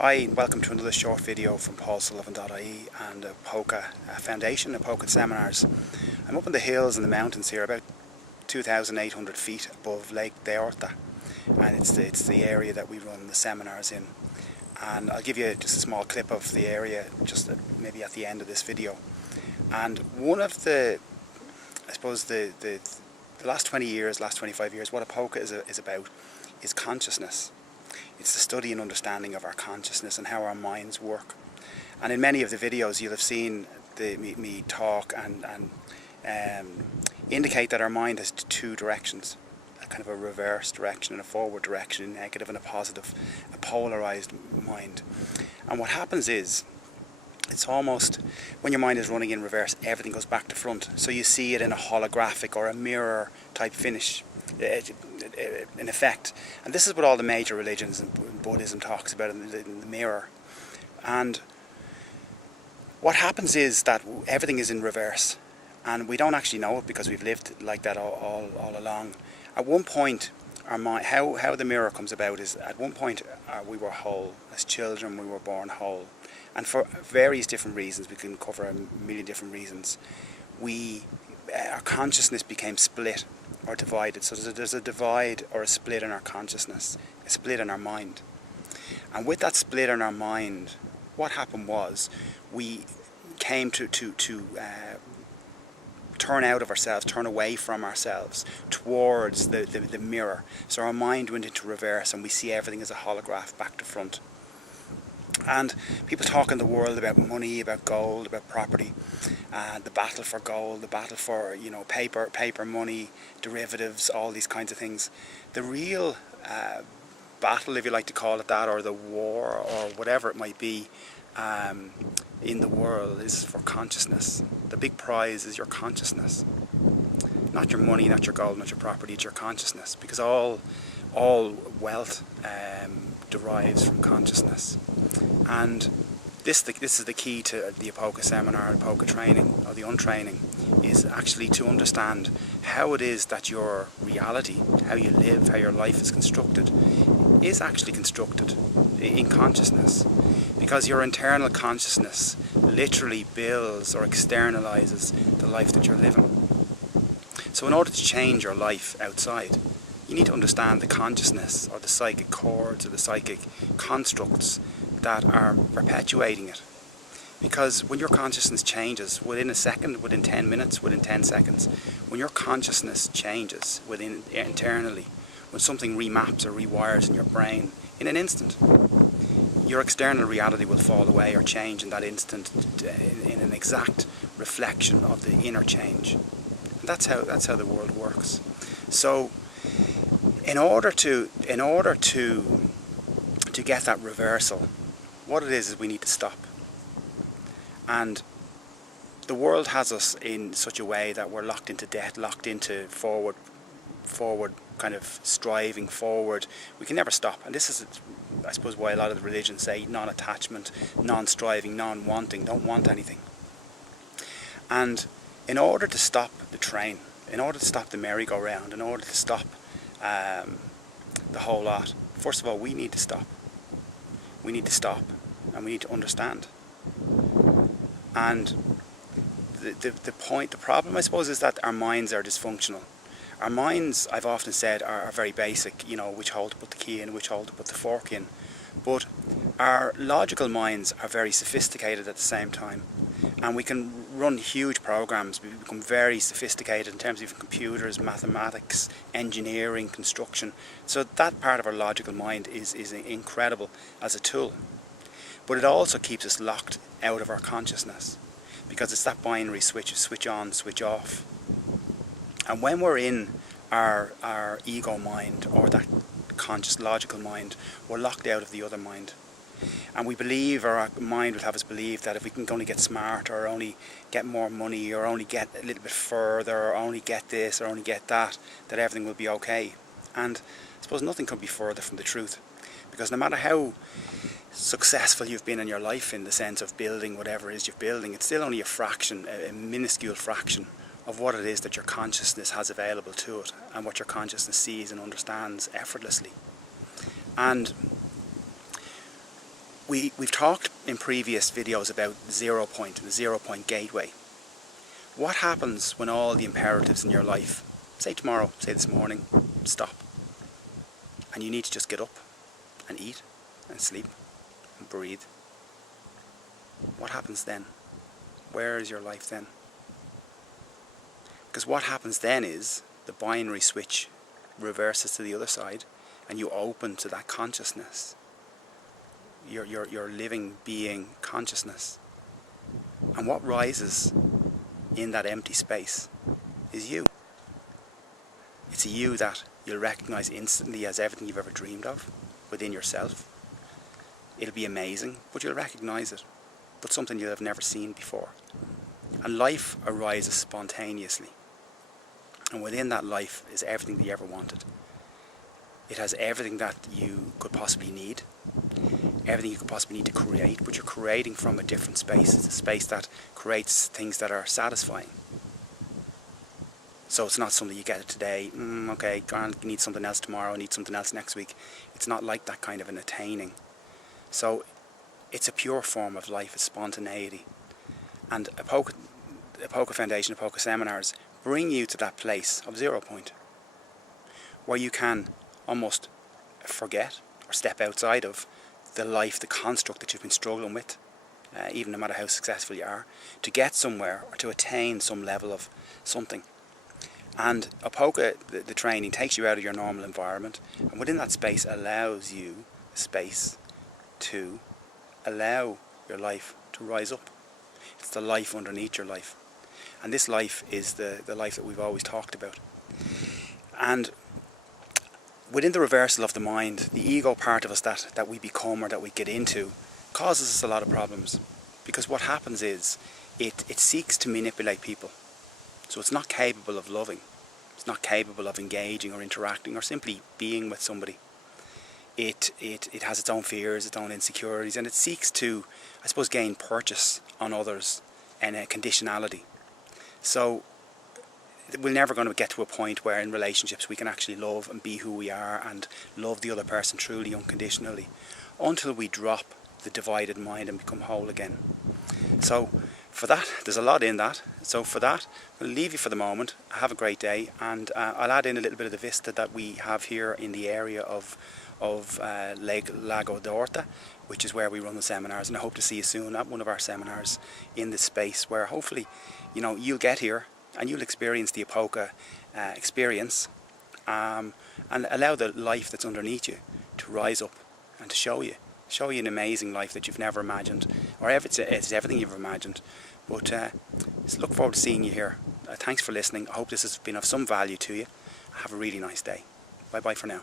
Hi and welcome to another short video from Sullivan.ie and Apoca Foundation, Apoca Seminars. I'm up in the hills and the mountains here, about 2,800 feet above Lake Deorta, and it's the area that we run the seminars in. And I'll give you just a small clip of the area just maybe at the end of this video. And one of the, I suppose the last 20 years, last 25 years, what Apoca is about is consciousness. It's the study and understanding of our consciousness and how our minds work. And in many of the videos you'll have seen me talk and indicate that our mind has two directions, a kind of a reverse direction and a forward direction, a negative and a positive, a polarized mind. And what happens is, it's almost, when your mind is running in reverse, everything goes back to front. So you see it in a holographic or a mirror type finish, in effect. And this is what all the major religions and Buddhism talks about in the mirror. And what happens is that everything is in reverse, and we don't actually know it because we've lived like that all along. At one point, our mind, how the mirror comes about is, at one point we were whole. As children we were born whole, and for various different reasons, we can cover a million different reasons, our consciousness became split or divided. So there's a divide or a split in our consciousness, a split in our mind. And with that split in our mind, what happened was we came to turn out of ourselves, turn away from ourselves towards the mirror. So our mind went into reverse and we see everything as a holograph back to front. And people talk in the world about money, about gold, about property, the battle for gold, the battle for paper money, derivatives, all these kinds of things. The real battle, if you like to call it that, or the war, or whatever it might be, in the world is for consciousness. The big prize is your consciousness, not your money, not your gold, not your property. It's your consciousness, because all wealth derives from consciousness. And this is the key to the Apoca seminar, Apoca training, or the untraining, is actually to understand how it is that your reality, how you live, how your life is constructed, is actually constructed in consciousness. Because your internal consciousness literally builds or externalizes the life that you're living. So in order to change your life outside, you need to understand the consciousness, or the psychic chords, or the psychic constructs that are perpetuating it. Because when your consciousness changes, within a second, within 10 minutes, within 10 seconds, when your consciousness changes internally, when something remaps or rewires in your brain, in an instant, your external reality will fall away or change in that instant, in an exact reflection of the inner change. And that's how the world works. So in order to get that reversal, what it is we need to stop. And the world has us in such a way that we're locked into debt, locked into forward kind of striving forward. We can never stop. And this is, I suppose, why a lot of the religions say non-attachment, non-striving, non-wanting, don't want anything. And in order to stop the train, in order to stop the merry-go-round, in order to stop the whole lot, first of all, we need to stop. We need to stop, and we need to understand. And the problem, I suppose, is that our minds are dysfunctional. Our minds, I've often said, are very basic, which hole to put the key in, which hole to put the fork in. But our logical minds are very sophisticated at the same time. And we can run huge programs. We become very sophisticated in terms of computers, mathematics, engineering, construction. So that part of our logical mind is incredible as a tool. But it also keeps us locked out of our consciousness, because it's that binary switch on, switch off. And when we're in our ego mind, or that conscious logical mind, we're locked out of the other mind. And we believe, or our mind will have us believe, that if we can only get smarter, or only get more money, or only get a little bit further, or only get this, or only get that everything will be okay. And I suppose nothing could be further from the truth. Because no matter how successful you've been in your life, in the sense of building whatever it is you're building, it's still only a fraction, a minuscule fraction of what it is that your consciousness has available to it, and what your consciousness sees and understands effortlessly. And We've talked in previous videos about 0 point and the 0 point gateway. What happens when all the imperatives in your life, say tomorrow, say this morning, stop, and you need to just get up and eat and sleep and breathe? What happens then? Where is your life then? Because what happens then is the binary switch reverses to the other side, and you open to that consciousness, your living being consciousness. And what rises in that empty space is you. It's a you that you'll recognize instantly as everything you've ever dreamed of within yourself. It'll be amazing, but you'll recognize it, but something you'll have never seen before. And life arises spontaneously. And within that life is everything that you ever wanted. It has everything that you could possibly need, everything you could possibly need to create, but you're creating from a different space. It's a space that creates things that are satisfying. So it's not something you get today, okay, you need something else tomorrow, I need something else next week. It's not like that kind of an attaining. So it's a pure form of life, it's spontaneity. And Apoca Foundation, Apoca seminars bring you to that place of 0 point, where you can almost forget or step outside of the life, the construct that you've been struggling with, even no matter how successful you are, to get somewhere or to attain some level of something. And Apoca, the training, takes you out of your normal environment, and within that space allows you space to allow your life to rise up. It's the life underneath your life. And this life is the life that we've always talked about. And within the reversal of the mind, the ego part of us that we become or that we get into causes us a lot of problems. Because what happens is it seeks to manipulate people. So it's not capable of loving. It's not capable of engaging or interacting or simply being with somebody. It has its own fears, its own insecurities, and it seeks to, I suppose, gain purchase on others and a conditionality. So we're never going to get to a point where in relationships we can actually love and be who we are and love the other person truly, unconditionally, until we drop the divided mind and become whole again. So for that, there's a lot in that. So for that, we'll leave you for the moment. Have a great day, and I'll add in a little bit of the vista that we have here in the area of Lake Lago d'Orta, which is where we run the seminars, and I hope to see you soon at one of our seminars in this space where hopefully, you'll get here and you'll experience the Apoca experience, and allow the life that's underneath you to rise up and to show you an amazing life that you've never imagined, or it's everything you've imagined. But just look forward to seeing you here. Thanks for listening. I hope this has been of some value to you. Have a really nice day. Bye bye for now.